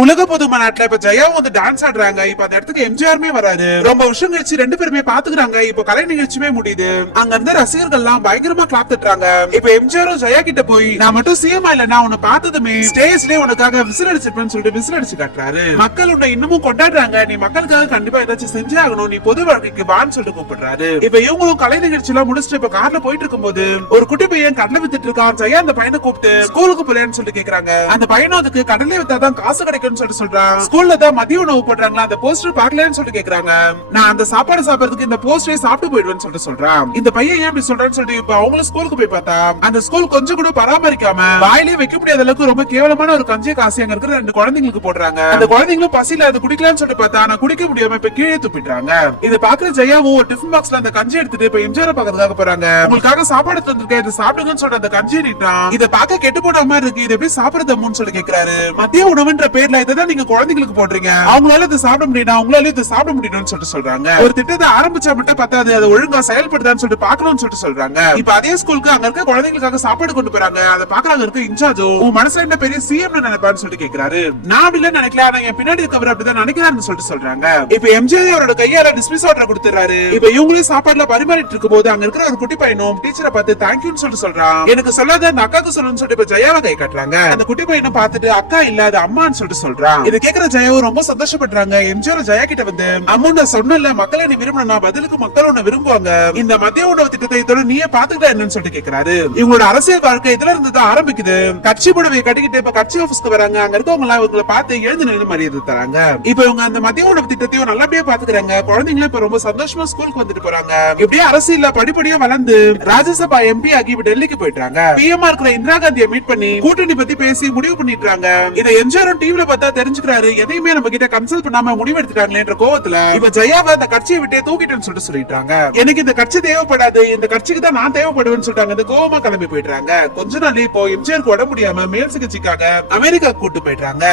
உலக பொதும நாட்டுல இப்ப ஜெயாவும் வந்து டான்ஸ் ஆடுறாங்க. இப்ப அந்த இடத்துக்கு எம்ஜிஆருமே வராரு. ரொம்ப வருஷம் கழிச்சு ரெண்டு பேருமே பாத்துக்கிறாங்க. இப்ப கலை நிகழ்ச்சியுமே முடியுது. அங்க இருந்த ரசிகர்கள் எல்லாம் பயங்கரமா கிளாப் தட்டுறாங்க. இப்ப எம்ஜிஆரும் ஜெயா கிட்ட போய் நான் மட்டும் சிஎம் இல்லனா உன்னை பார்த்ததுமே ஸ்டேஜ்லயே உனக்காக விசில் அடிச்சிருப்பேன்னு சொல்லிட்டு விசில் அடிச்சு காட்டுறாரு. மக்கள் உன்னை இன்னமும் கொண்டாடுறாங்க. நீ மக்களுக்காக கண்டிப்பா ஏதாச்சும் செஞ்சே ஆகணும். நீ பொது வாழ்க்கைக்கு வான்னு சொல்லிட்டு கூப்பிடுறாரு. இப்ப இவங்களும் கலை நிகழ்ச்சி எல்லாம் முடிச்சுட்டு இப்ப கார்ல போயிட்டு இருக்கும்போது ஒரு குட்டி பையன் கடலை வித்துட்டு இருக்கான். ஜெயா அந்த பையனை கூப்பிட்டு ஸ்கூலுக்கு போறேன்னு சொல்லிட்டு கேக்குறாங்க. அந்த பையனும் அதுக்கு கடலை வித்தாதான் காசு கிடைக்கும்னு சொல்லிட்டு சொல்றான். ஸ்கூல்ல தான் மதிய உணவு போடுறாங்களா, அந்த போஸ்டர் பாக்கலன்னு சொல்லிட்டு கேக்குறாங்க. நான் அந்த சாப்பாடு சாப்பிடுறதுக்கு இந்த போஸ்டரை சாப்பிட்டு போயிடுவேன்னு சொல்லிட்டு சொல்றான். இந்த பையன் ஏன் இப்படி சொல்றான்னு சொல்லிட்டு இப்ப அவங்களும் ஸ்கூலுக்கு போய் பார்த்தா அந்த ஸ்கூல் கொஞ்சம் கூட பராமரிக்காம வாயிலே வைக்க முடியாத அளவுக்கு ரொம்ப கேவலமான ஒரு கஞ்சிய காசு அங்க இருக்கிற ரெண்டு குழந்தைங்களுக்கு போடுறாங்க. அந்த குழந்தைங்களும் பசியில அது குடிக்கலாம்னு சொல்லிட்டு பார்த்தா நான் குடிக்க முடியாம இப்ப கீழே துப்பிட்டாங்க. இதை பாக்குற ஜெயாவும் ஒரு டிஃபன் பாக்ஸ்ல அந்த கஞ்சி எடுத்துட்டு இப்ப எம்ஜிஆர் பாக்கிறதுக்காக போறாங்க. உங்களுக்காக சாப்பாடு தந்திருக்கேன், இதை சாப்பிடுங்கன்னு சொல்லிட்டு அந்த கஞ்சி நீட்டான். இதை பார்க்க கெட்டு போன மாதிரி இருக்கு, இதை எப்படி சாப்பிடுறதுன்னு சொல்லி கேக்குறாரு. மதிய உணவுன்ற பேர்ல இதான் நீங்க குழந்தைங்களுக்கு போடுறீங்க, அவங்களால இதை சாப்பிட முடியும், அவங்களால இதை சாப்பிட முடியும்னு சொல்லிட்டு சொல்றாங்க. ஒரு திட்டத்தை ஆரம்பிச்சா மட்டும் பத்தாது, அதை ஒழுங்கா செயல்படுதான்னு சொல்லிட்டு பாக்கணும்னு சொல்லிட்டு சொல்றாங்க. இப்ப அதே ஸ்கூலுக்கு அங்க இருக்க குழந்தைங்களுக்காக சாப்பாடு கொண்டு போறாங்க. அதை பாக்குறாங்க இருக்க இன்சார்ஜோ உன் மனசுல என்ன பெரிய சிஎம் நினைப்பான்னு சொல்லிட்டு கேக்குறாரு. நான் அப்படி நினைக்கல, ஆனா என் பின்னாடி இருக்கவர் அப்படிதான் நினைக்கிறாருன்னு சொல்லிட்டு சொல்றாங்க. இப்ப எம்ஜிஆர் அவரோட கையால டிஸ்மிஸ் ஆர்டர் கொடுத்துறாரு. இப்ப இவங்களே சாப்பாடுல பரிமாறிட்டு இருக்கும் போது அங்க இருக்கிற ஒரு குட்டி பையனும் டீச்சரை பார்த்து தேங்க்யூன்னு சொல்லிட்டு சொல்றான். எனக்கு சொல்லாத அந்த அக்காக்கு சொல்லணும்னு சொல்லிட்டு இப்ப ஜெயாவை கை காட்டுறாங்க. அந்த குட்டி பையனை பார்த்துட்டு அக்கா இல்ல அது அம்மான்னு சொல்லிட்டு சொல்றான். இதை கேக்குற ஜெயாவும் ரொம்ப சந்தோஷப்படுறாங்க. எம்ஜிஆர் ஜெயா கிட்ட வந்து அம்மா நான் சொன்னல மக்களை நீ விரும்பினா பதிலுக்கு மக்கள் உன்னை விரும்புவாங்க, இந்த மதிய உணவு திட்டத்தை இதோட நீயே பாத்துக்கிட்ட என்னன்னு சொல்லிட்டு கேக்குறாரு. இவங்களோட அரசியல் வாழ்க்கை இதுல இருந்து தான் ஆரம்பிக்குது. கட்சி புடவை கட்டிக்கிட்டு இப்ப கட்சி ஆபீஸ்க்கு வராங்க. அங்க இருக்கவங்க எல்லாம் இவங்களை பார்த்து எழுந்து நின்று மரியாதை தராங்க. இப்ப இவங்க அந்த மதிய உணவு திட்டத்தையும் நல்லபடியா பாத்துக்கிறாங்க. குழந்தைங்களும் இப்ப ரொம்ப சந்தோஷமா ஸ்கூலுக்கு வந்துட்டு போறாங்க. இப்படியே அரசியல்ல படிப்படியா வளர்ந்து ராஜ்யசபா எம்பி ஆகி இப்ப டெல்லிக்கு போயிட்டாங்க. பிஎம்ஆ இருக்கிற இந்திரா காந்தியை மீட் பண்ணி கூட்டணி பத்தி பேசி முடிவு பண்ணிட்டாங்க. இதை எம்ஜிஆரும் டிவில பார்த்தா தெரிஞ்சுக்கிறாரு. எதையுமே நம்ம கிட்ட கன்சல்ட் பண்ணாம முடிவு எடுத்துட்டாங்களேன்ற கோவத்துல இப்ப ஜெயாவை அந்த கட்சியை விட்டே தூக்கிட்டேன்னு சொல்லிட்டாங்க. எனக்கு இந்த கட்சி தேவைப்படாது, இந்த கட்சிக்கு தான் நான் தேவைப்படுவேன்னு சொல்லிட்டாங்க. இந்த கோவமா கிளம்பி போயிட்டாங்க. கொஞ்ச நாள் இப்போ எம்ஜிஆருக்கு உடம்பு முடியாம மேல் சிகிச்சைக்காக அமெரிக்கா கூட்டு போயிட்டாங்க.